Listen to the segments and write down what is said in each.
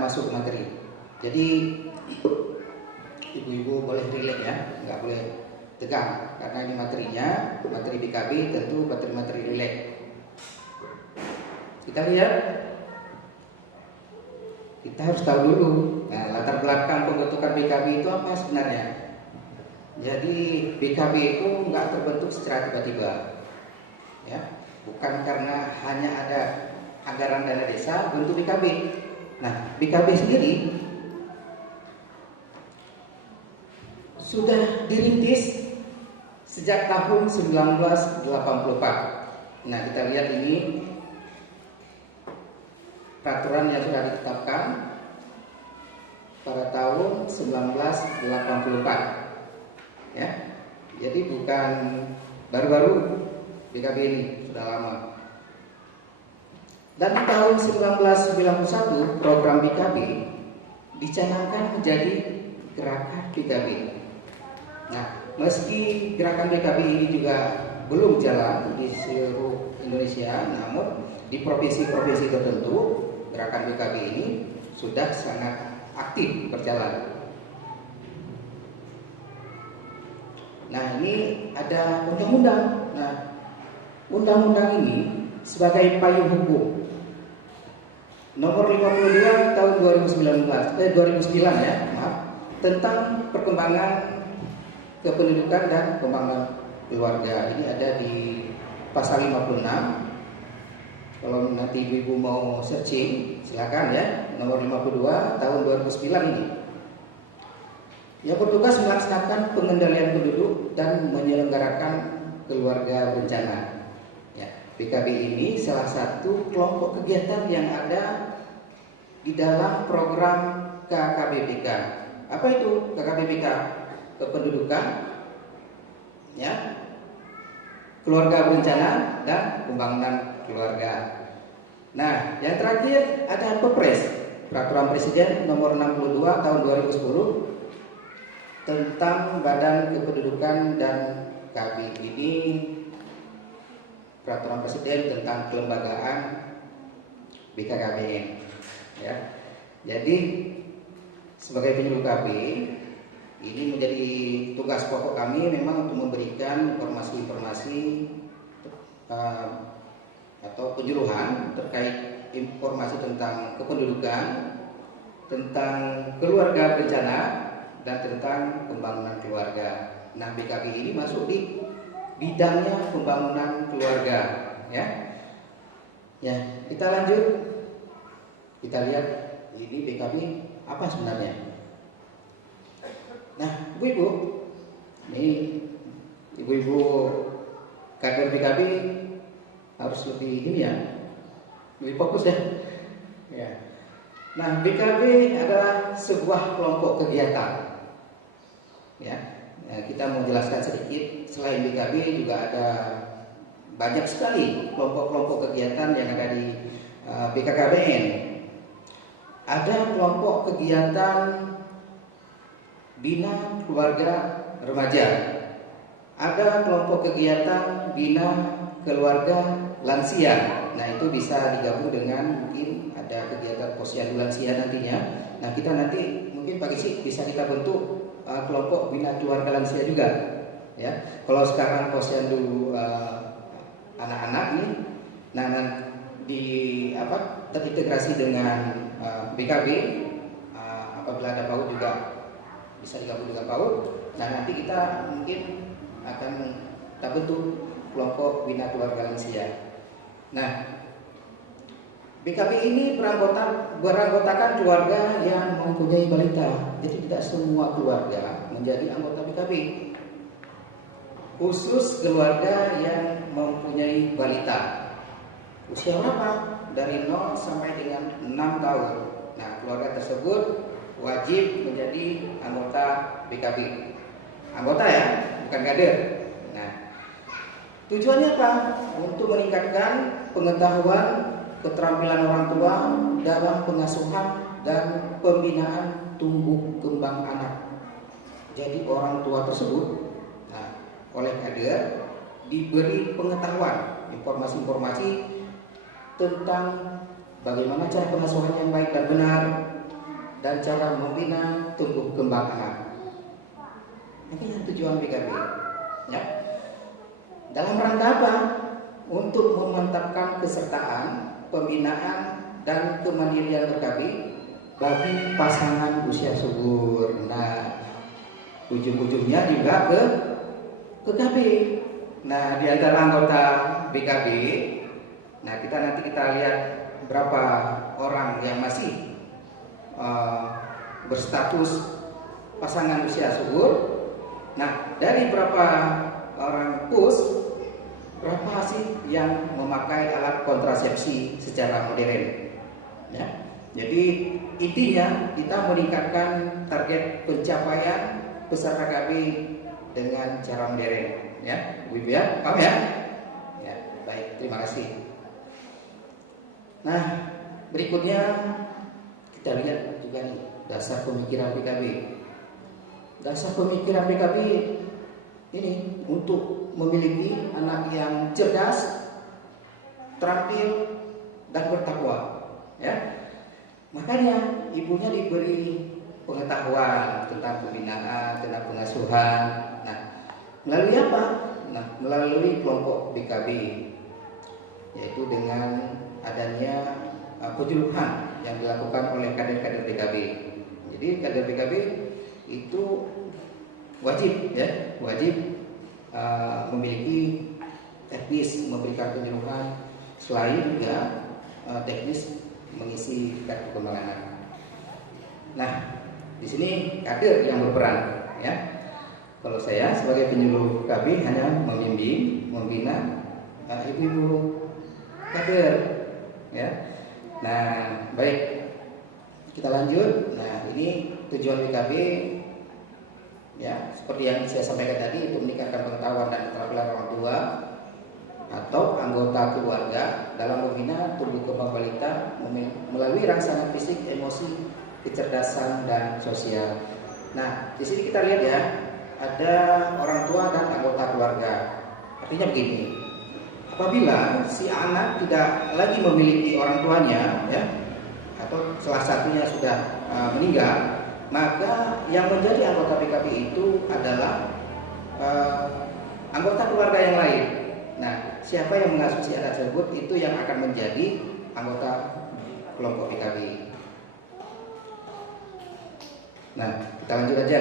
masuk materi. Jadi ibu-ibu boleh relax ya, nggak boleh tegang karena ini materinya, materi BKB tentu materi-materi relax. Kita lihat, kita harus tahu dulu latar belakang pembentukan BKB itu apa sebenarnya. Jadi BKB itu nggak terbentuk secara tiba-tiba, ya, bukan karena hanya ada anggaran dana desa bentuk BKB. Nah, BKB sendiri sudah dirintis sejak tahun 1984. Nah, kita lihat ini peraturan yang sudah ditetapkan pada tahun 1984. Ya, jadi bukan baru-baru BKB ini, sudah lama. Dan di tahun 1991 program BKB dicanangkan menjadi gerakan BKB. Nah, meski gerakan BKB ini juga belum jalan di seluruh Indonesia, namun di provinsi-provinsi tertentu gerakan BKB ini sudah sangat aktif berjalan. Nah, ini ada undang-undang. Nah, undang-undang ini sebagai payung hukum nomor 52 tahun 2009 ya, tentang perkembangan kependudukan dan pembangunan keluarga. Ini ada di pasal 56. Kalau nanti ibu-ibu mau searching, silakan ya, nomor 52 tahun 2009 ini. Yang bertugas melaksanakan pengendalian penduduk dan menyelenggarakan keluarga berencana. Ya, BKB ini salah satu kelompok kegiatan yang ada di dalam program KKBBK. Apa itu KKBBK? Kependudukan, ya, keluarga berencana dan pembangunan keluarga. Nah, yang terakhir ada Perpres, Peraturan Presiden Nomor 62 Tahun 2010 tentang Badan Kependudukan dan KB. Ini Peraturan Presiden tentang kelembagaan BKKBN. Ya, jadi sebagai penyuluh KB, ini menjadi tugas pokok kami memang untuk memberikan informasi-informasi atau penyuluhan terkait informasi tentang kependudukan, tentang keluarga berencana, dan tentang pembangunan keluarga. Nah, BKB ini masuk di bidangnya pembangunan keluarga, ya. Ya, kita lanjut. Kita lihat ini BKB apa sebenarnya. Nah, ibu-ibu, ini ibu-ibu kader BKB harus lebih ini ya, lebih fokus ya. Ya. Nah, BKB adalah sebuah kelompok kegiatan. Ya, nah, kita mau jelaskan sedikit. Selain BKB juga ada banyak sekali kelompok-kelompok kegiatan yang ada di BKKBN. Ada kelompok kegiatan bina keluarga remaja. Ada kelompok kegiatan bina keluarga lansia. Nah, itu bisa digabung dengan mungkin ada kegiatan posyandu lansia nantinya. Nah, kita nanti mungkin Pak Gisi bisa kita bentuk kelompok bina keluarga lansia juga. Ya, kalau sekarang posyandu anak-anak nih, nah di terintegrasi dengan BKB, apabila ada PAUD juga bisa digabung dengan PAUD. Nah, nanti kita mungkin akan kita bentuk kelompok bina keluarga lansia. Nah, BKB ini beranggotakan keluarga yang mempunyai balita. Jadi tidak semua keluarga menjadi anggota BKB. Khusus keluarga yang mempunyai balita. Usia berapa? Dari 0 sampai dengan 6 tahun. Nah, keluarga tersebut wajib menjadi anggota BKB. Anggota ya, bukan kader. Nah, tujuannya apa? Untuk meningkatkan pengetahuan, keterampilan orang tua dalam pengasuhan dan pembinaan tumbuh kembang anak. Jadi orang tua tersebut, oleh kader diberi pengetahuan, informasi-informasi tentang bagaimana cara pengasuhan yang baik dan benar, dan cara membina tumbuh kembang anak. Ini yang tujuan PKB. Ya. Dalam rangka apa? Untuk memantapkan kesertaan, pembinaan, dan kemandirian PKB bagi pasangan usia subur. Nah, ujung-ujungnya juga ke KB. Nah, di antara anggota BKB, nah nanti kita lihat berapa orang yang masih berstatus pasangan usia subur. Nah, dari berapa orang PUS, berapa sih yang memakai alat kontrasepsi secara modern? Ya. Jadi intinya kita meningkatkan target pencapaian peserta KB dengan cara modern. Ya, Bu Ibu ya, paham ya? Ya, baik, terima kasih. Nah, berikutnya kita lihat juga nih dasar pemikiran PKB. Dasar pemikiran PKB ini untuk memiliki anak yang cerdas, terampil, dan bertakwa. Ya, makanya ibunya diberi pengetahuan tentang pembinaan, tentang pengasuhan. Nah, melalui apa? Nah, melalui kelompok BKB, yaitu dengan adanya penyuluhan yang dilakukan oleh kader-kader BKB. Jadi kader BKB itu wajib memiliki teknis memberikan penyuluhan, selain juga teknis mengisi kartu perkembangan anak. Nah, di sini kader yang berperan, ya. Kalau saya sebagai penyuluh KB hanya membimbing, membina ibu-ibu kader, ya. Nah, baik, kita lanjut. Nah, ini tujuan PKB, ya, seperti yang saya sampaikan tadi, untuk meningkatkan pengetahuan dan keterampilan orang tua atau anggota keluarga dalam membina tumbuh kembang balita melalui rangsangan fisik, emosi, kecerdasan, dan sosial. Nah, di sini kita lihat ya, ada orang tua dan anggota keluarga. Artinya begini, apabila si anak tidak lagi memiliki orang tuanya, ya, atau salah satunya sudah meninggal, maka yang menjadi anggota PKB itu adalah anggota keluarga yang lain. Nah, siapa yang mengasuh si anak tersebut itu yang akan menjadi anggota kelompok PKB. Nah, kita lanjut aja.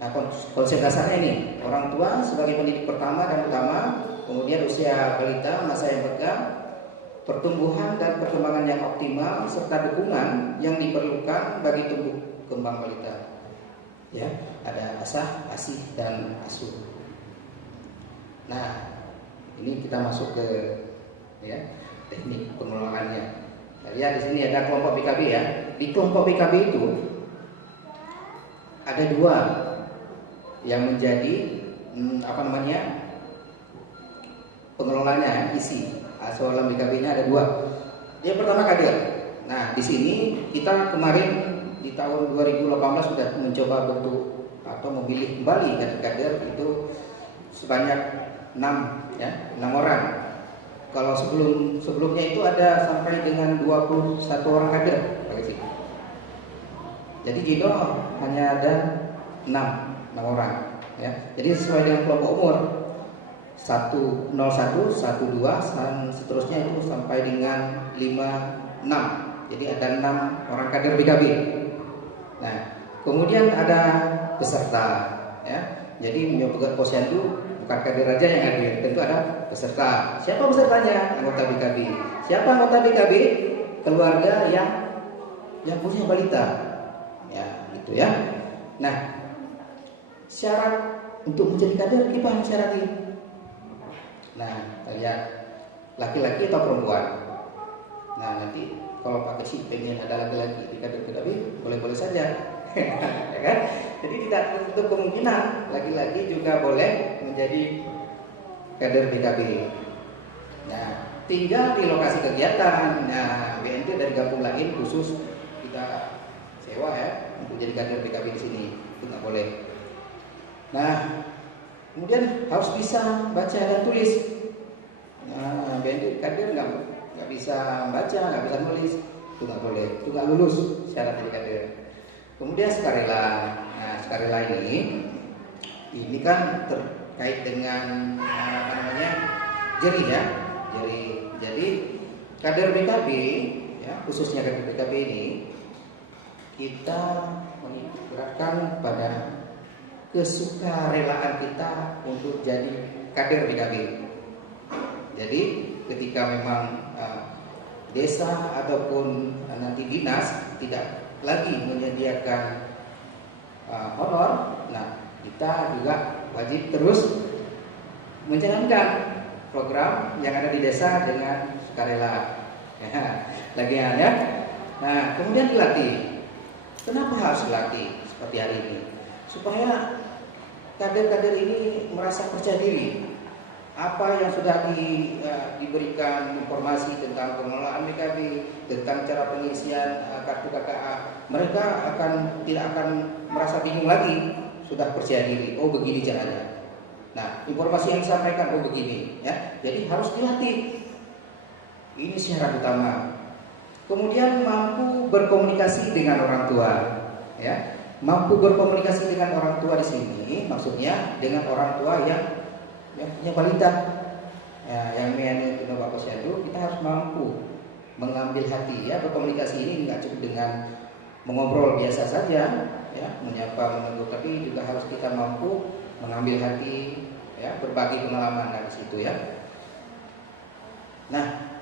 Nah, konsep dasarnya ini, orang tua sebagai pendidik pertama dan utama, kemudian usia balita, masa yang pegang, pertumbuhan dan perkembangan yang optimal, serta dukungan yang diperlukan bagi tumbuh kembang balita. Ya, ada asah, asih, dan asuh. Nah, ini kita masuk ke, ya, teknik pengelolaannya. Ya, di sini ada kelompok PKB, ya. Di kelompok PKB itu ada dua yang menjadi pengelolanya, isi soal BKB-nya ada dua. Yang pertama kader. Nah, di sini kita kemarin di tahun 2018 sudah mencoba bentuk atau memilih kembali kader-kader itu sebanyak 6 orang. Kalau sebelumnya itu ada sampai dengan 21 orang kader. Jadi Gino hanya ada 6 orang, ya. Jadi sesuai dengan kelompok umur 101, 12 dan seterusnya itu sampai dengan 56. Jadi ada 6 orang kader PKB. Nah, kemudian ada peserta, ya. Jadi menyebutkan posyandu bukan kader aja yang hadir, tentu ada peserta. Siapa pesertanya? Anggota BKB. Siapa anggota BKB? Keluarga yang punya balita, ya, gitu ya. Nah, syarat untuk menjadi kader gimana syaratnya? Nah, kita lihat laki-laki atau perempuan. Nah, nanti kalau Pak Kesi pengen ada laki-laki di kader PKB, boleh-boleh saja. Ya kan? Jadi tidak tertutup kemungkinan laki-laki juga boleh menjadi kader PKB. Nah, tinggal di lokasi kegiatan. Nah, BNT dari kampung lain khusus kita sewa, ya, untuk jadi kader PKB di sini. Itu nggak boleh. Nah, kemudian harus bisa baca dan tulis. Nah, BNT kader nggak bisa baca, nggak bisa nulis. itu nggak boleh, itu nggak lulus syarat jadi kader. Kemudian sukarela. Nah, sukarela ini kan terkait dengan apa namanya jeri ya, jadi kader PKB ya, khususnya kader PKB ini kita menggerakkan pada kesukarelaan kita untuk jadi kader PKB. Jadi ketika memang desa ataupun nanti dinas tidak lagi menyediakan honor, nah kita juga wajib terus menjalankan program yang ada di desa dengan sukarela. Ya, lagian ya. Nah, kemudian dilatih. Kenapa harus dilatih seperti hari ini? Supaya kader-kader ini merasa percaya diri. Apa yang sudah diberikan informasi tentang pengelolaan PKB, tentang cara pengisian kartu KKA, mereka tidak akan merasa bingung lagi, sudah percaya diri. Oh, begini caranya. Nah, informasi yang disampaikan begini, ya. Jadi harus dilatih. Ini syarat utama. Kemudian mampu berkomunikasi dengan orang tua, ya. Mampu berkomunikasi dengan orang tua di sini, maksudnya dengan orang tua yang punya balita, ya, yang menyandang Bapak Posyandu, kita harus mampu mengambil hati, ya. Berkomunikasi ini nggak cukup dengan mengobrol biasa saja, ya, menyapa, menegur, tapi juga harus kita mampu mengambil hati, ya, berbagi pengalaman dari situ, ya. Nah,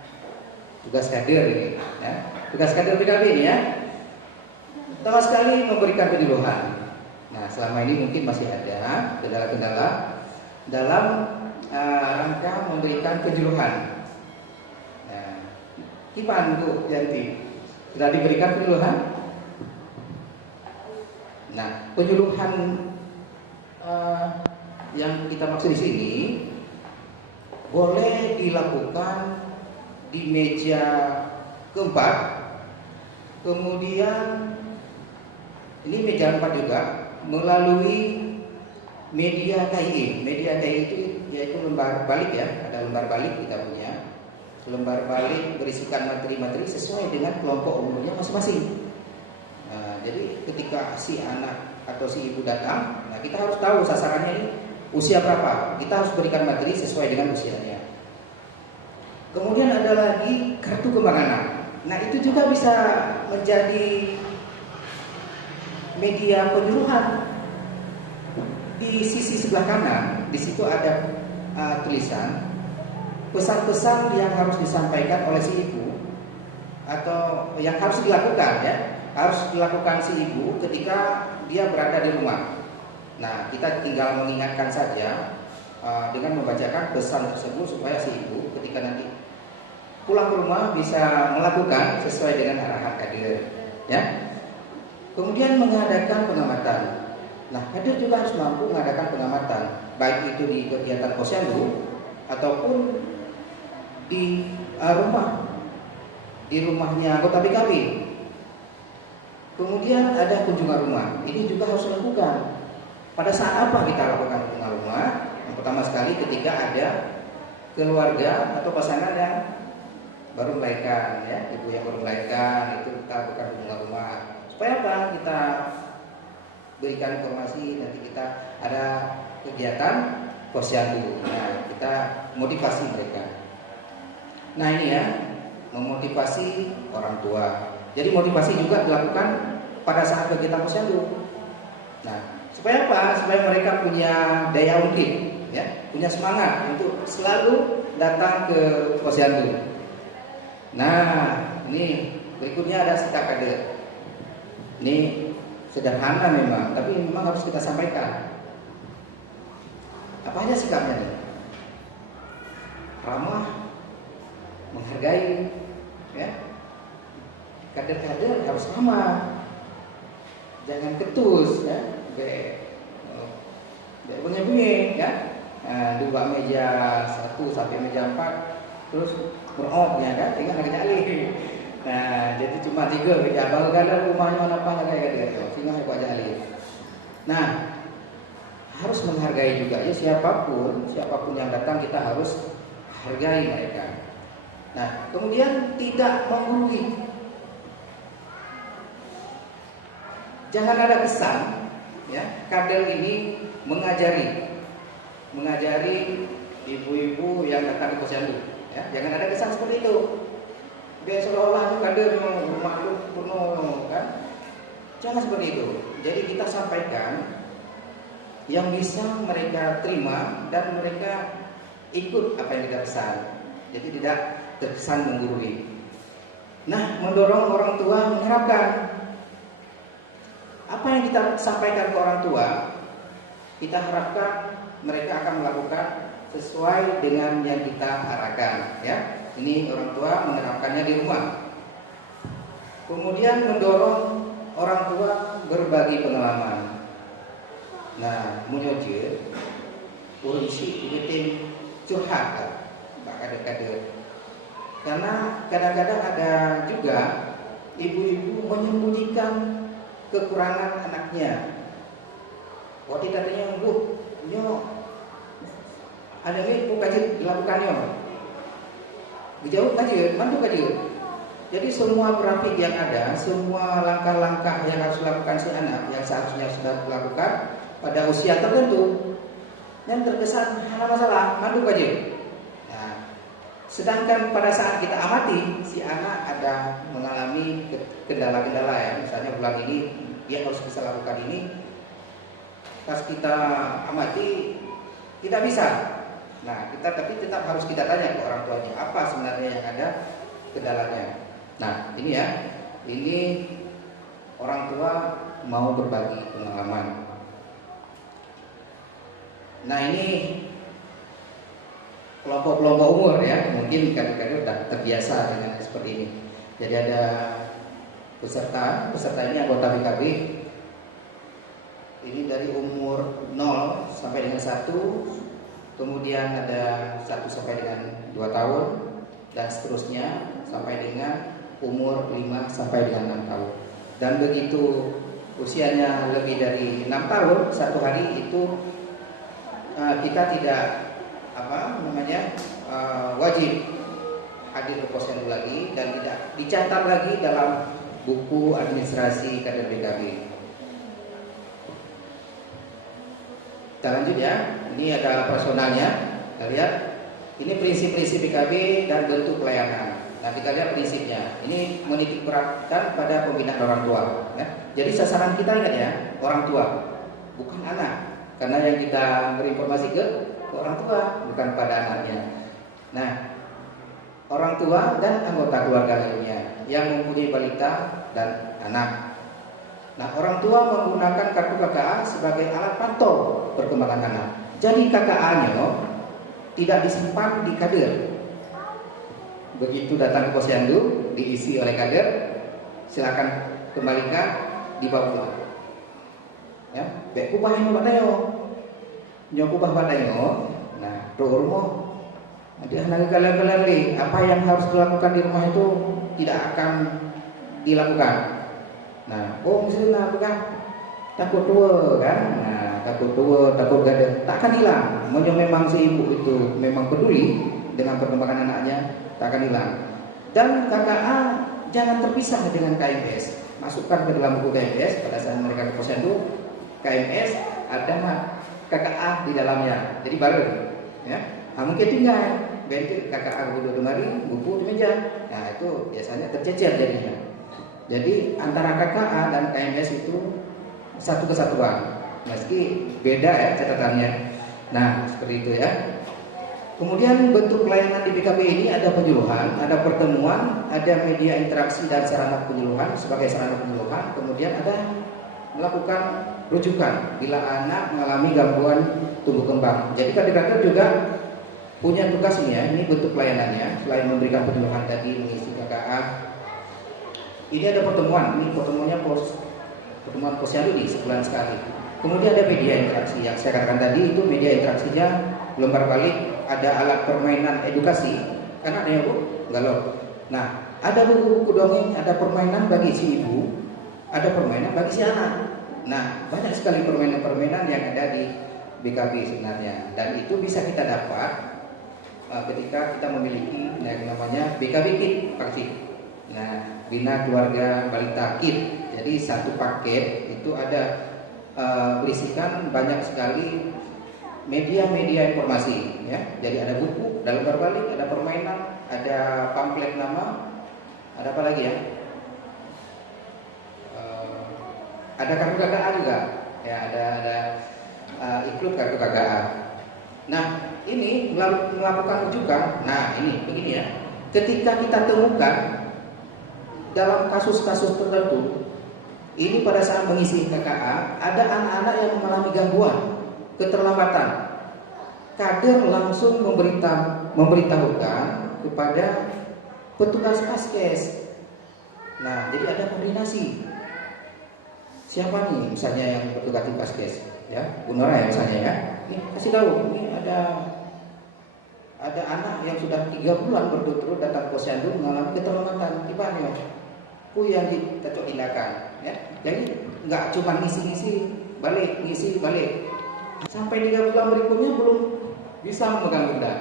tugas kader ini, ya, tugas kader PKB ini, ya, pertama sekali memberikan penyuluhan. Nah, selama ini mungkin masih ada kendala-kendala dalam rangka memberikan penyuluhan. Nah, gimana Bu Yanti? Sudah diberikan penyuluhan? Nah, penyuluhan yang kita maksud di sini boleh dilakukan di meja keempat, kemudian ini meja 4 juga melalui media KII. Media KII itu yaitu lembar balik, ya, ada lembar balik kita punya. Lembar balik berisikan materi-materi sesuai dengan kelompok umurnya masing-masing. Nah, jadi ketika si anak atau si ibu datang, nah kita harus tahu sasarannya ini usia berapa. Kita harus berikan materi sesuai dengan usianya. Kemudian ada lagi kartu kembang anak. Nah, itu juga bisa menjadi media penyuluhan. Di sisi sebelah kanan, di situ ada tulisan pesan-pesan yang harus disampaikan oleh si ibu atau yang harus dilakukan, ya, harus dilakukan si ibu ketika dia berada di rumah. Nah, kita tinggal mengingatkan saja dengan membacakan pesan tersebut supaya si ibu ketika nanti pulang ke rumah bisa melakukan sesuai dengan arahan kader, ya. Kemudian mengadakan pengamatan. Nah, kader juga harus mampu mengadakan pengamatan, baik itu di kegiatan posyandu ataupun di rumahnya anggota PKB. Kemudian ada kunjungan rumah. Ini juga harus dilakukan. Pada saat apa kita lakukan kunjungan rumah? Yang pertama sekali ketika ada keluarga atau pasangan yang baru melahirkan, ya, ibu yang baru melahirkan, itu kita lakukan kunjungan rumah. Supaya apa? Kita berikan informasi, nanti kita ada kegiatan posyandu. Nah, kita motivasi mereka. Nah, ini, ya, memotivasi orang tua. Jadi motivasi juga dilakukan pada saat kegiatan posyandu. Nah, supaya apa? Supaya mereka punya daya ungkit, ya, punya semangat untuk selalu datang ke posyandu. Nah, ini berikutnya ada sikap kader. Ini sederhana memang, tapi memang harus kita sampaikan. Apa aja sikapnya nih? Ramah, menghargai, ya. Kader-kader harus ramah, jangan ketus, ya. Bunyi-bunyi, ya. Nah, dua meja 1 sampai meja 4, terus berop, ya kan? Tinggal lagi nyali. Nah, jadi cuma 3 meja. Kalau ada rumahnya mana apa kayak gitu, sehingga hebat jali. Nah, harus menghargai juga, ya, siapapun yang datang kita harus hargai mereka. Nah, kemudian tidak menggurui. jangan ada kesan ya kader ini mengajari ibu-ibu yang datang ke posyandu, ya. Jangan ada kesan seperti itu. Dia seolah-olah kader rumah itu penuh, kan? Jangan seperti itu. Jadi kita sampaikan yang bisa mereka terima dan mereka ikut apa yang kita pesan. Jadi tidak terkesan menggurui. Nah, mendorong orang tua mengharapkan apa yang kita sampaikan ke orang tua, kita harapkan mereka akan melakukan sesuai dengan yang kita arahkan, ya. Ini orang tua menerapkannya di rumah. Kemudian mendorong orang tua berbagi pengalaman. Nah, menyoje urunsi ibitin curhat Pak kader-kader. Karena kadang-kadang ada juga ibu-ibu menyembunyikan kekurangan anaknya. Waktu tadinya nyo ada ni pun kaji dilakukannya. Dijauh kaji, mantu kaji. Jadi semua grafik yang ada, semua langkah-langkah yang harus dilakukan si anak yang seharusnya sudah dilakukan pada usia tertentu, yang terkesan hanya masalah mantu kaji. Nah, sedangkan pada saat kita amati si anak ada mengalami kendala-kendala ya, misalnya bulan ini dia harus bisa lakukan ini. Pas kita amati tidak bisa. Nah, tapi tetap harus kita tanya ke orang tuanya apa sebenarnya yang ada kendalanya. Nah, ini ya, ini orang tua mau berbagi pengalaman. Nah, ini kelompok-kelompok umur ya, mungkin kadang-kadang sudah terbiasa dengan seperti ini. Jadi ada peserta ini anggota BKB. Ini dari umur 0 sampai dengan 1, kemudian ada 1 sampai dengan 2 tahun, dan seterusnya sampai dengan umur 5 sampai dengan 6 tahun. Dan begitu usianya lebih dari 6 tahun, satu hari itu kita tidak wajib hadir ke posyandu lagi dan tidak dicatat lagi dalam buku administrasi kader BKB. Kita lanjut ya, ini ada personalnya. Kita lihat, ini prinsip-prinsip BKB dan bentuk pelayanan. Nah, kita lihat prinsipnya. Ini menitik beratkan pada pembinaan orang tua. Ya. Jadi sasaran kita ingat ya, orang tua, bukan anak. Karena yang kita berinformasi ke orang tua, bukan pada anaknya. Nah, orang tua dan anggota keluarga lainnya yang mempunyai balita dan anak. Nah, orang tua menggunakan kartu KKA sebagai alat pantau perkembangan anak. Jadi KKA-nya tidak disimpan di kader. Begitu datang ke posyandu, diisi oleh kader, silakan kembalikan, dibawa pulang. Ya, baik kubah ini batayo, nyokubah batayo. Nah, rumah, ada anak kalian apa yang harus dilakukan di rumah itu tidak akan dilakukan. Nah, misalnya apa kan? Takut tua kan? Nah, takut tua, takut gada, tak akan hilang. Memang si ibu itu memang peduli dengan perkembangan anaknya, tak akan hilang. Dan KKA jangan terpisah dengan KMS. Masukkan ke dalam buku KMS pada saat mereka ke posyandu. KMS ada KKA di dalamnya, jadi baru. Ya, mungkin tinggal ganti KKA dulu kemarin, buku di meja. Nah, itu biasanya tercecer jadinya. Jadi antara KKA dan KMS itu satu kesatuan, meski beda ya catatannya. Nah, seperti itu ya. Kemudian bentuk pelayanan di BKB ini ada penyuluhan, ada pertemuan, ada media interaksi dan sarana penyuluhan sebagai sarana penyuluhan. Kemudian ada melakukan rujukan bila anak mengalami gangguan tumbuh kembang. Jadi kadang-kadang juga punya tugas ini ya. Ini bentuk pelayanannya selain memberikan penyuluhan tadi, mengisi KKA. Ini ada pertemuan, ini pertemuannya pertemuan posyandu nih sebulan sekali. Kemudian ada media interaksi yang saya katakan tadi, itu media interaksinya lembar balik, ada alat permainan edukasi, karena ada yang galau. Nah, ada buku-buku dongeng, ada permainan bagi si ibu, ada permainan bagi si anak. Nah, banyak sekali permainan-permainan yang ada di BKB sebenarnya, dan itu bisa kita dapat ketika kita memiliki yang namanya BKB Kit Vaksin. Nah, Bina Keluarga Balita Kit. Jadi satu paket itu ada berisikan banyak sekali media-media informasi, ya. Jadi ada buku, ada lembar balik, ada permainan, ada pamflet nama, ada apa lagi ya? Ada kartu KKA juga, ya. Ada ikut kartu KKA. Nah, ini melakukan rujukan. Nah, ini begini ya. Ketika kita temukan dalam kasus-kasus tertentu, ini pada saat mengisi KKA ada anak-anak yang mengalami gangguan, keterlambatan. Kader langsung memberitahukan kepada petugas Paskes. Nah, jadi ada koordinasi. Siapa nih misalnya yang petugas di Paskes? Ya, Bu Nora ya misalnya ya. Nih, kasih tahu, ini ada anak yang sudah 3 bulan berturut-turut datang ke posyandu mengalami keterlambatan. Tiba nih, ku yang dicocok tindakan, ya. Jadi nggak cuma ngisi balik, sampai 3 bulan berikutnya belum bisa memegang benda.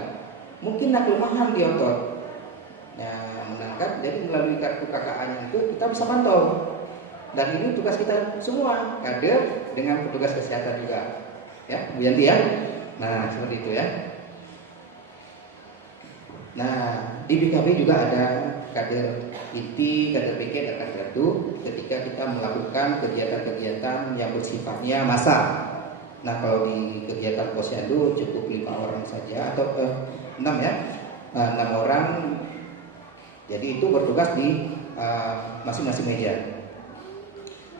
Mungkin ada kelemahan di otot. Nah, menangkap, jadi melalui kartu KKA-nya itu kita bisa pantau. Dan ini tugas kita semua, kader dengan petugas kesehatan juga, ya, Bu Yanti ya. Nah, seperti itu ya. Nah, di BKB juga ada kader inti, kader piket, dan kader itu ketika kita melakukan kegiatan-kegiatan yang bersifatnya massal. Nah, kalau di kegiatan posyandu cukup 5 orang saja atau 6 ya, 6 orang. Jadi itu bertugas di masing-masing meja.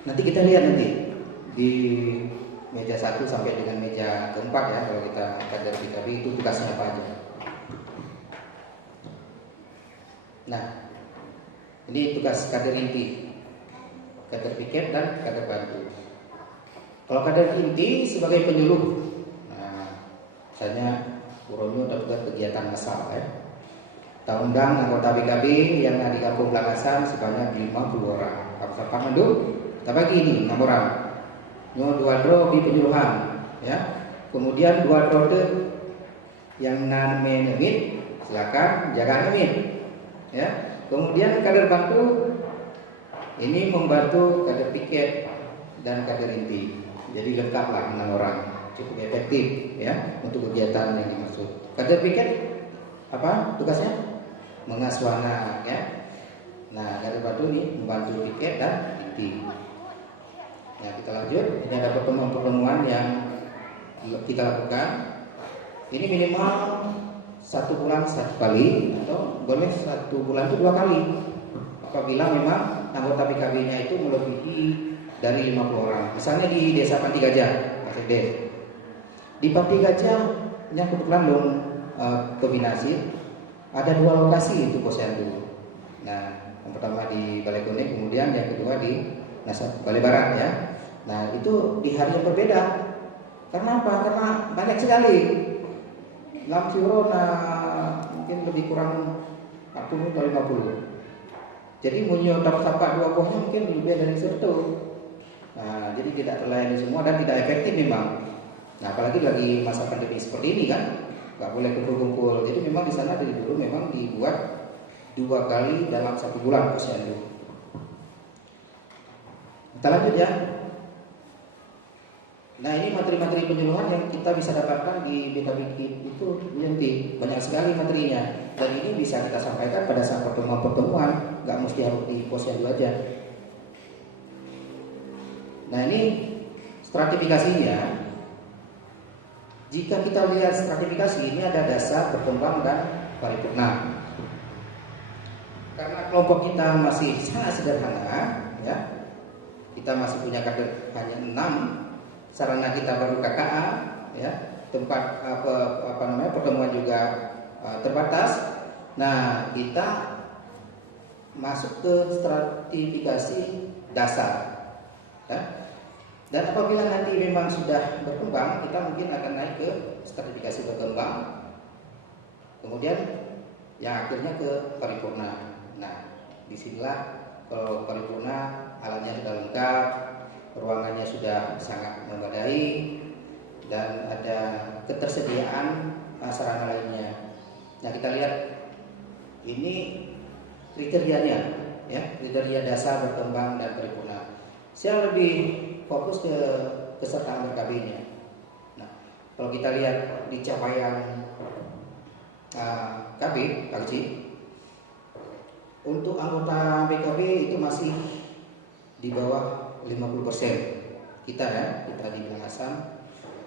Nanti kita lihat nanti di meja 1 sampai dengan meja keempat ya, kalau kita kader BKB itu tugasnya apa aja. Nah, ini tugas kader inti, kader piket dan kader bantu. Kalau kader inti sebagai penyuluh, nah, misalnya Puronyo dapat kegiatan massal ya. Kita undang anggota BKB yang di Kampung Langasan sebanyak 50 orang. Kapal Pangandu, kita bagi ini 6 orang. Nyo 2 draw di penyuluhan, ya. Kemudian 2 draw yang non-menit, silakan jaga menit. Ya, kemudian kader bantu ini membantu kader piket dan kader inti. Jadi lengkaplah 6 orang, cukup efektif ya untuk kegiatan yang dimaksud. Kader piket apa tugasnya? Mengasuh anak ya. Nah, kader bantu ini membantu piket dan inti. Nah, kita lanjut. Ini ada pertemuan-pertemuan yang kita lakukan. Ini minimal 1 bulan 1 kali atau boleh 1 bulan itu 2 kali apabila memang anggota BKB-nya itu melebihi dari 50 orang. Misalnya di Desa Panti Gajah, Mas Des. Di Panti Gajah yang kebetulan belum kombinasi, ada 2 lokasi untuk posyandu. Nah, yang pertama di Balai Kuning, kemudian yang kedua di Balai Barat ya. Nah, itu di hari yang berbeda. Karena apa? Karena banyak sekali. Lamsiro mungkin lebih kurang 40 atau 50. Jadi munyo sapa 2 pohon mungkin lebih dari 1. Nah, jadi tidak terlayani semua dan tidak efektif memang. Nah, apalagi lagi masa pandemi seperti ini kan, nggak boleh kumpul-kumpul. Jadi memang di sana dari dulu memang dibuat 2 kali dalam 1 bulan posyandu. Kita lanjut ya. Nah, ini materi-materi penyuluhan yang kita bisa dapatkan di BKB itu nanti banyak sekali materinya, dan ini bisa kita sampaikan pada saat pertemuan-pertemuan, nggak mesti harus di posyandu aja. Nah, ini stratifikasinya. Jika kita lihat stratifikasi ini ada dasar, berkembang, dan paripurna. Karena kelompok kita masih sangat sederhana, ya, kita masih punya kader hanya 6. Sarana kita baru KKA, ya, tempat pertemuan juga terbatas. Nah, kita masuk ke stratifikasi dasar, ya. Dan apabila nanti memang sudah berkembang, kita mungkin akan naik ke stratifikasi berkembang, kemudian yang akhirnya ke paripurna. Nah, disinilah kalau paripurna alatnya sudah lengkap, ruangannya sudah sangat memadai, dan ada ketersediaan sarana lainnya. Nah, kita lihat ini kriterianya, ya, kriteria dasar, berkembang, dan paripurna. Saya lebih fokus ke kesertaan BKB-nya. Nah, kalau kita lihat di capaian KB, Pak Kecil, untuk anggota BKB itu masih di bawah 50%. Kita di Minahasa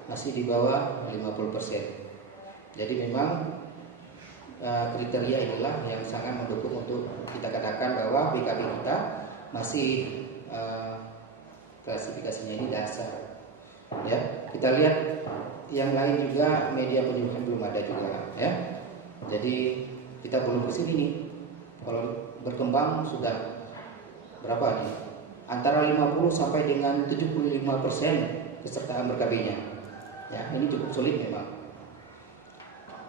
masih di bawah 50%. Jadi memang kriteria inilah yang sangat mendukung untuk kita katakan bahwa BKB kita masih klasifikasinya ini dasar. Ya, kita lihat yang lain juga media pendidikan belum ada juga, ya. Jadi kita belum kesini nih. Kalau berkembang sudah berapa nih? Antara 50 sampai dengan 75% kesertaan BKB-nya. Ya, ini cukup sulit memang.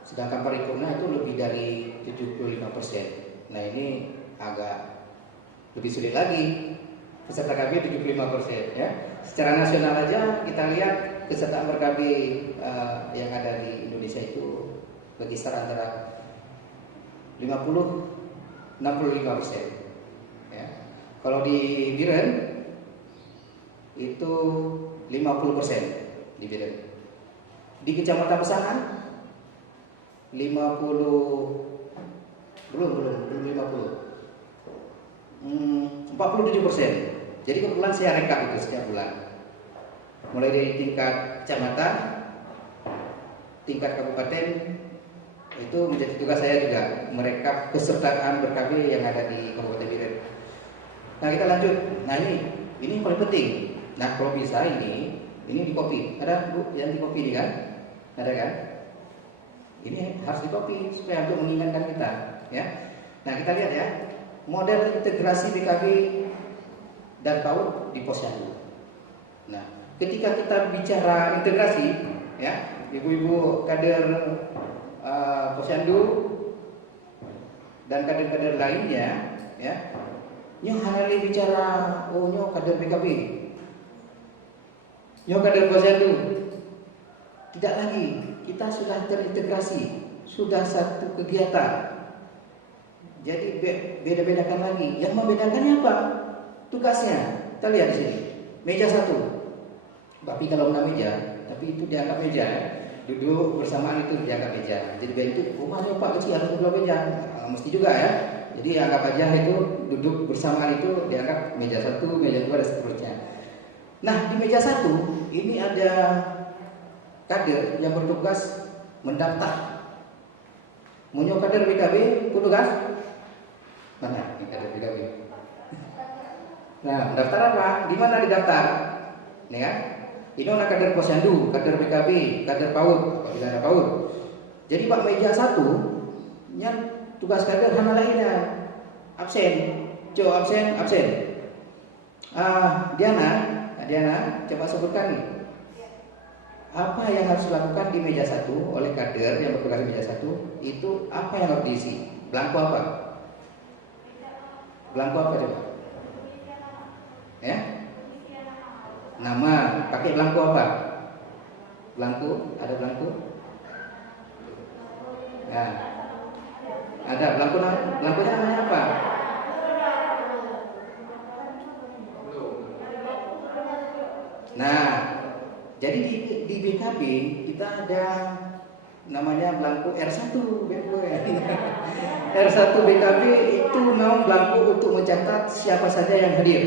Sedangkan paripurna itu lebih dari 75%. Nah, ini agak lebih sulit lagi. Peserta KB 75%, ya. Secara nasional aja kita lihat kesertaan BKB yang ada di Indonesia itu berkisar antara 50-65%. Ya. Kalau di Biren itu 50% di Biren. Di Kecamatan Pesangan 50 47%. Jadi kebetulan saya rekap itu setiap bulan. Mulai dari tingkat kecamatan, tingkat kabupaten, itu menjadi tugas saya juga merekap kesertaan BKB yang ada di Kabupaten Biren. Nah, kita lanjut. Nah, ini paling penting. Nah, kalau bisa ini di copy. Ada Bu yang di copy ini kan? Ada kan? Ini harus di copy supaya untuk mengingatkan kita, ya. Nah, kita lihat ya. Model integrasi BKB dan PAUD di Posyandu. Nah, ketika kita bicara integrasi, ya, ibu-ibu kader Posyandu dan kader-kader lainnya, ya, nyo hari bicara, nyo kader BKB, nyo kader Posyandu. Tidak lagi, kita sudah terintegrasi, sudah satu kegiatan. Jadi beda-bedakan lagi. Yang membedakannya apa? Tugasnya. Kita lihat di sini. Meja 1. Tapi kalau enggak meja, tapi itu dianggap meja. Duduk bersamaan itu dianggap meja. Jadi biar itu, masih Pak kecil harus duduk meja. Mesti juga ya. Jadi anggap aja itu duduk bersamaan itu dianggap meja 1, meja 2 dan seterusnya. Nah, di meja 1 ini ada kader yang bertugas mendaftar. Munyo kader BKB tugas mana? Kader BKB. Nah, daftar apa? Di mana didaftar? Nih kan? Ini orang kader Posyandu, kader BKB, kader PAUD, apabila ada PAUD. Jadi Pak meja 1 yang tugas kader hana lainnya absen. Absen. Diana, coba sebutkan nih. Apa yang harus dilakukan di meja 1 oleh kader yang bertugas di meja 1? Itu apa yang harus diisi? Blanko apa? Blanko apa coba? Ya? Nama, pakai blanko apa? Blanko, ada blanko? Ya. Ada blankonya namanya apa? Nah, jadi di BKB kita ada namanya blanko R1 R1 BKB itu memang blanko untuk mencatat siapa saja yang hadir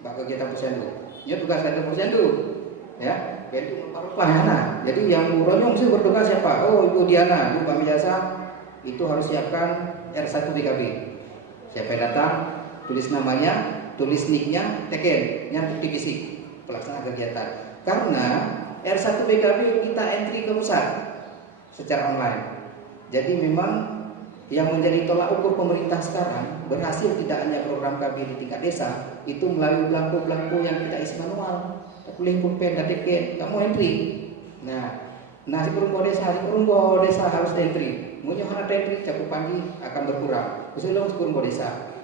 Pak kegiatan Posyandu. Ya tugas kader Posyandu, ya. Jadi rupa-rupa. Jadi yang uronyong sih bertugas siapa? Oh, Ibu Diana, Ibu kami jasa itu harus siapkan R1 BKB. Siapa yang datang, tulis namanya, tulis nicknya, teken, yang bukti fisik pelaksana kegiatan. Karena R1 BKB kita entry ke pusat secara online. Jadi memang yang menjadi tolak ukur pemerintah sekarang berhasil tidak hanya program KB di tingkat desa itu melalui belangko-belangko yang kita isi manual. Kuliah pulpen dan teken, kamu entry. Nah si perumbo desa harus entry. Munyo hana entry cakupan akan berkurang. Khususnya si perumbo desa.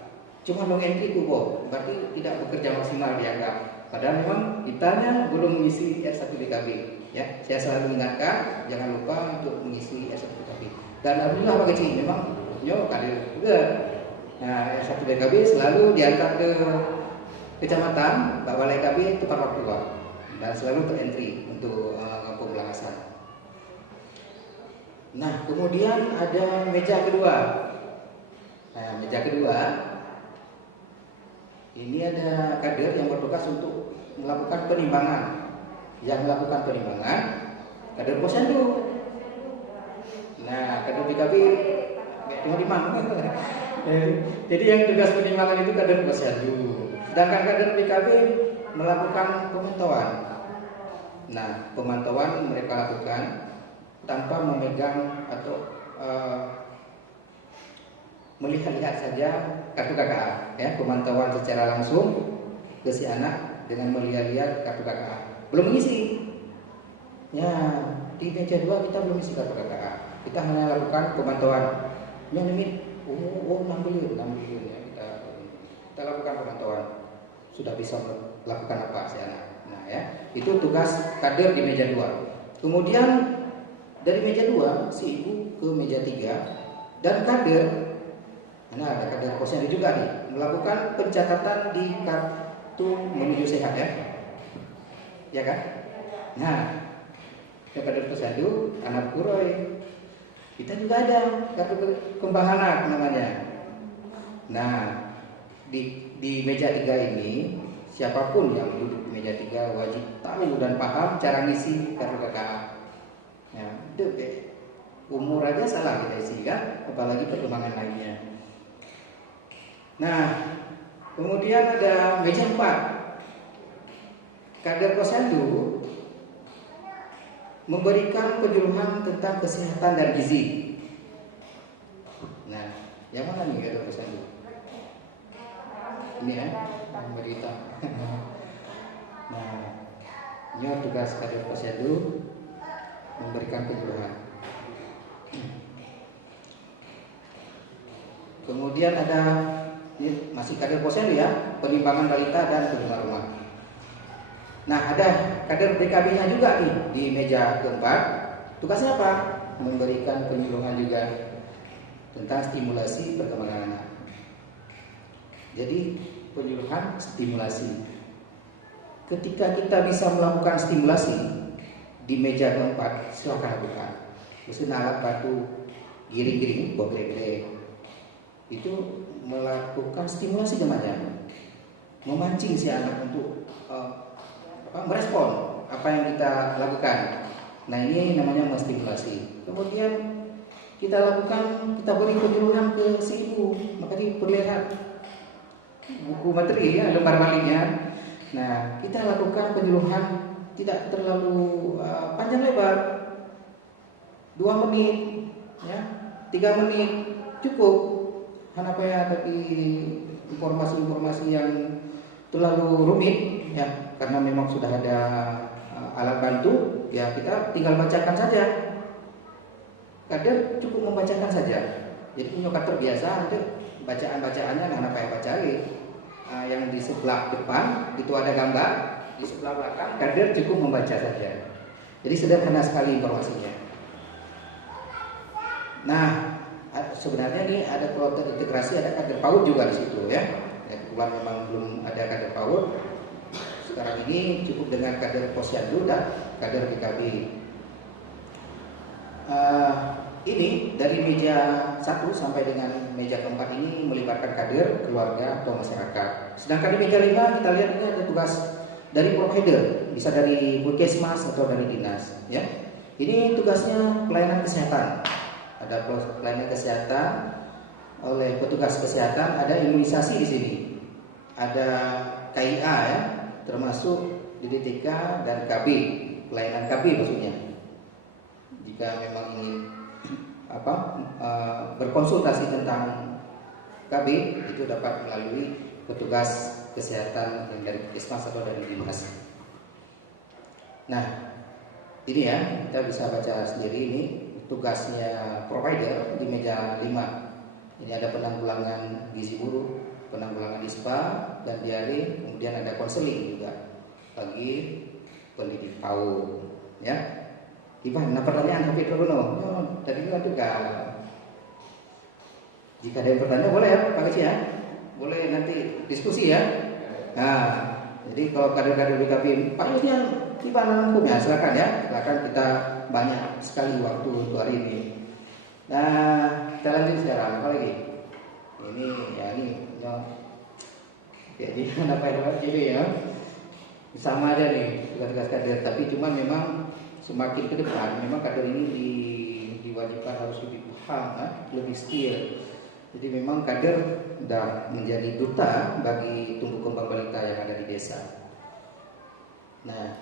Cuma dong entry kubo, berarti tidak bekerja maksimal dianggap. Padahal memang kitanya belum mengisi R1 BKB. Ya, saya selalu ingatkan jangan lupa untuk mengisi R1 BKB. Dan alhamdulillah Pak Kecil memang nyo kader juga. Nah, R1 BKB selalu diantar ke kecamatan, Pak Balai KB tepat waktu Pak, dan selalu terentry untuk pembelasan. Nah, kemudian ada meja kedua. Nah, meja kedua ini ada kader yang bertugas untuk melakukan penimbangan. Yang melakukan penimbangan kader posyandu. Nah, kader PKB cuma dimana? Jadi yang tugas penimbangan itu kader posyandu. Sedangkan kader PKB melakukan pemantauan. Nah, pemantauan mereka lakukan tanpa memegang atau melihat-lihat saja kartu KKA, ya, pemantauan secara langsung ke si anak dengan melihat-lihat kartu KKA. Belum mengisi. Ya, di meja 2 kita belum isi kartu KKA. Kita hanya lakukan pemantauan. Yang limit 6 bilion ya, kita lakukan pemantauan. Sudah bisa melakukan apa si anak. Nah, ya, itu tugas kader di meja 2. Kemudian dari meja 2 si ibu ke meja 3 dan kader. Nah, ada kader posyandu juga nih melakukan pencatatan di kartu menuju sehat, ya, ya kan? Nah, kader posyandu anak kuroi kita juga ada kartu kembang anak namanya. Nah, di meja 3 ini siapapun yang duduk di meja 3 wajib tahu dan paham cara ngisi kartu KKA. Ya, umur aja salah kita isi kan, apalagi perkembangan lainnya. Nah, kemudian ada meja 4. Kader posyandu memberikan penyuluhan tentang kesehatan dan gizi. Nah, yang mana nih kader posyandu? Ini ya, yang berita. Nah, ini tugas kader posyandu memberikan penyuluhan. Kemudian ada ini masih kader posyandu ya, penimbangan balita dan penimbangan rumah. Nah, ada kader PKB-nya juga nih di meja keempat. Tugasnya apa? Memberikan penyuluhan juga tentang stimulasi perkembangan anak. Jadi penyuluhan stimulasi. Ketika kita bisa melakukan stimulasi di meja keempat, silakan lakukan. Misalnya alat batu giring-giring, bobrek-bobrek, itu melakukan stimulasi remaja, memancing si anak untuk merespon apa yang kita lakukan. Nah, ini namanya menstimulasi. Kemudian kita lakukan, kita beri penyuluhan ke si ibu, maka diperlihat buku materi ya, lembar baliknya. Nah, kita lakukan penyuluhan tidak terlalu panjang lebar, 2 menit, ya, 3 menit cukup. Kenapa ya tadi informasi-informasi yang terlalu rumit, ya, karena memang sudah ada alat bantu, ya kita tinggal bacakan saja. Kader cukup membacakan saja. Jadi punya kader biasa, itu bacaan-bacaannya nggak apa ya bacain. Yang di sebelah depan itu ada gambar, di sebelah belakang kader cukup membaca saja. Jadi sederhana sekali informasinya. Nah, sebenarnya ini ada kelompok integrasi, ada kader PAUD juga di situ, ya. Kebetulan memang belum ada kader PAUD. Sekarang ini cukup dengan kader posyandu dan kader PKB. Ini dari meja 1 sampai dengan meja keempat ini melibatkan kader, keluarga atau masyarakat. Sedangkan di meja 5 kita lihat ini ada tugas dari provider, bisa dari puskesmas atau dari dinas, ya. Ini tugasnya pelayanan kesehatan. Ada pelayanan kesehatan oleh petugas kesehatan, ada imunisasi di sini, ada KIA ya, termasuk DDTK dan KB, pelayanan KB maksudnya. Jika memang ingin berkonsultasi tentang KB itu dapat melalui petugas kesehatan yang dari puskesmas atau dari dinas. Nah, ini ya, kita bisa baca sendiri ini tugasnya provider di meja 5. Ini ada penanggulangan gizi buruk, penanggulangan ISPA dan diare, kemudian ada konseling juga bagi pendidik PAUD, ya. Gimana pertanyaan Habib Rono? Tadi kan juga. Jika ada yang bertanya boleh ya Pak Keci ya, boleh nanti diskusi ya. Nah, jadi kalau kader-kader BKB Pak Yusnya gimana hukum ya, silakan ya, silakan, kita banyak sekali waktu untuk hari ini. Nah, kita lanjut sekarang apa lagi? Ini ya jadi apa ya? Sama aja nih tugas-tugas kader, tapi cuma memang semakin ke depan memang kader ini diwajibkan harus lebih paham, lebih skill. Jadi memang kader sudah menjadi duta bagi tumbuh kembang balita yang ada di desa. Nah,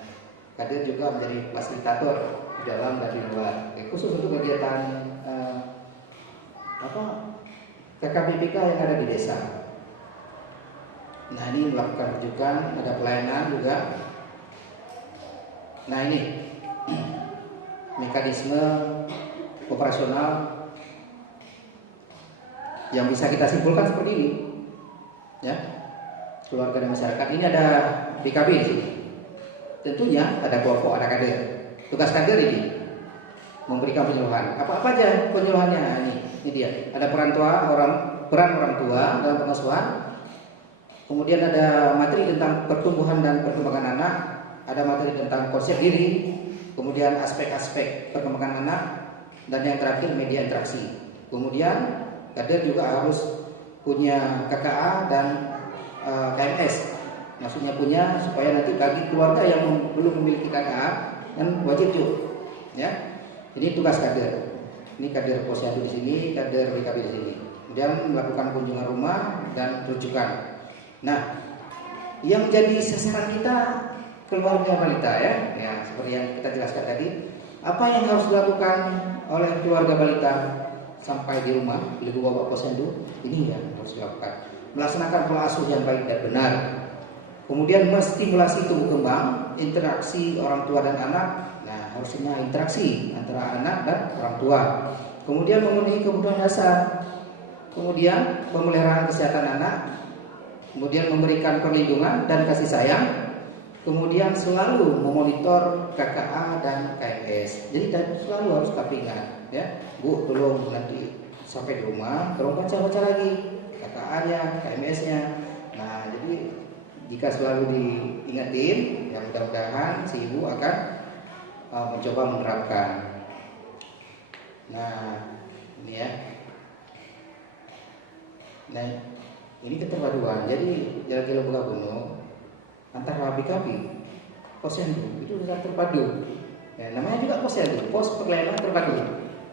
kader juga menjadi fasilitator di dalam dan di luar, khusus untuk kegiatan KKBPK yang ada di desa. Nah, ini melakukan rujukan, ada pelayanan juga. Nah, ini mekanisme operasional yang bisa kita simpulkan seperti ini, ya. Keluarga dan masyarakat ini ada BKB di sini. Tentunya ada kelompok, ada kader. Tugas kader ini memberikan penyuluhan. Apa aja penyuluhannya? Ini dia. Ada peran orang tua dalam pengasuhan. Kemudian ada materi tentang pertumbuhan dan perkembangan anak, ada materi tentang konsep diri, kemudian aspek-aspek perkembangan anak, dan yang terakhir media interaksi. Kemudian kader juga harus punya KKA dan KMS, maksudnya punya supaya nanti bagi keluarga yang belum memiliki KKA kan wajib tuh, ya. Ini tugas kader. Ini kader Posyandu di sini, kader BKB di sini. Kemudian melakukan kunjungan rumah dan rujukan. Nah, yang menjadi sasaran kita keluarga balita, ya, seperti yang kita jelaskan tadi. Apa yang harus dilakukan oleh keluarga balita sampai di rumah, ibu bapak Posyandu, ini yang harus dilakukan. Melaksanakan pola asuh yang baik dan benar. Kemudian menstimulasi tumbuh kembang, interaksi orang tua dan anak. Nah, harusnya interaksi antara anak dan orang tua. Kemudian memenuhi kebutuhan dasar. Kemudian pemeliharaan kesehatan anak. Kemudian memberikan perlindungan dan kasih sayang. Kemudian selalu memonitor KKA dan KMS. Jadi selalu harus ingat, ya, Bu, tolong nanti sampai di rumah tolong baca lagi KKA-nya, KMS-nya. Nah, jadi jika selalu diingatin, ya mudah-mudahan si ibu akan mencoba menerapkan. Nah, ini ya. Nah, ini keterpaduan. Jadi jalan Bukabuno antara BKB, Posyandu itu sudah terpadu. Ya, namanya juga Posyandu, pos pelayanan terpadu.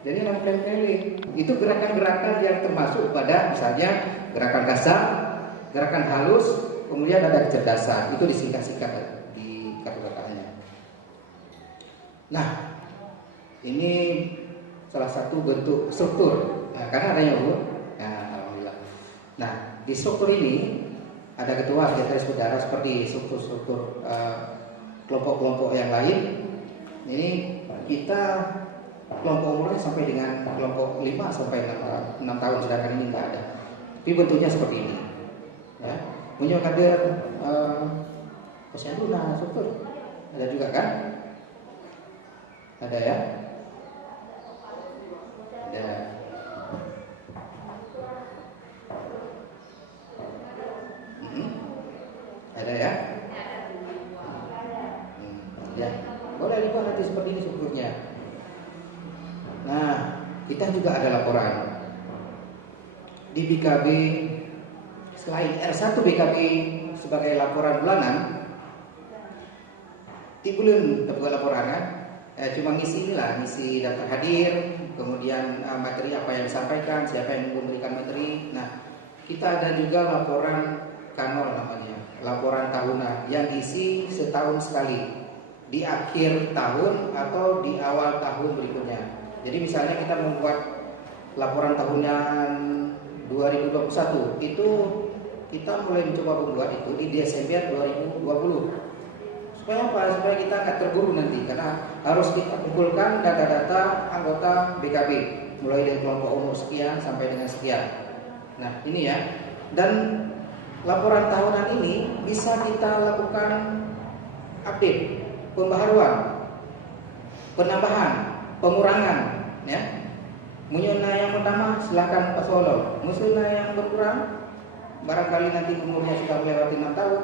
Jadi nama keliling itu gerakan-gerakan yang termasuk pada misalnya gerakan kasar, gerakan halus, kemudian ada kecerdasan. Itu disingkat-singkat di kata-katanya. Nah, ini salah satu bentuk struktur. Nah, karena adanya Bu. Nah, alhamdulillah. Nah, di struktur ini ada ketua, sekretaris bendahara seperti struktur-struktur kelompok-kelompok yang lain. Ini kita kelompok umurnya sampai dengan kelompok 5 sampai 6 tahun, sedangkan ini enggak ada. Tapi bentuknya seperti ini. Ya. Punya kader Posyandu, nah struktur ada juga kan? Ada ya? Ada. Ada ya? Ya, boleh dibuat nanti seperti ini strukturnya. Nah, kita juga ada laporan di BKB selain R1 BKB sebagai laporan bulanan. Belum buat laporan kan? Cuma ngisi inilah, ngisi daftar hadir, kemudian materi apa yang disampaikan, siapa yang memberikan materi. Nah, kita ada juga laporan kanor namanya, laporan tahunan yang diisi setahun sekali, di akhir tahun atau di awal tahun berikutnya. Jadi misalnya kita membuat laporan tahunan 2021, itu kita mulai mencoba membuat itu di Desember 2020. Supaya apa? Supaya kita nggak terburu nanti, karena harus kita kumpulkan data-data anggota BKB mulai dari kelompok umur sekian sampai dengan sekian. Nah, ini ya. Dan laporan tahunan ini bisa kita lakukan update, pembaharuan, penambahan, pengurangan, ya. Munyona yang pertama silakan Pak Solo. Munyona yang berkurang barangkali nanti umurnya sudah melewati 6 tahun,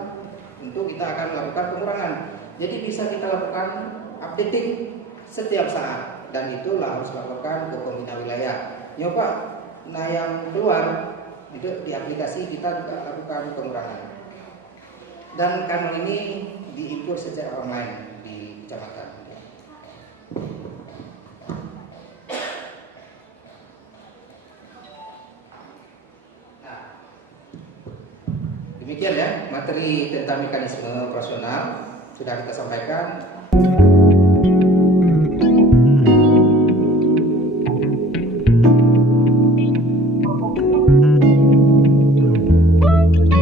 tentu kita akan melakukan pengurangan. Jadi bisa kita lakukan updating setiap saat, dan itulah harus dilakukan ke pembina wilayah. Nyoba, nah yang keluar itu di aplikasi kita juga lakukan pengurangan. Dan kanal ini diinput secara online di kecamatan. Nah, demikian ya materi tentang mekanisme operasional sudah kita sampaikan.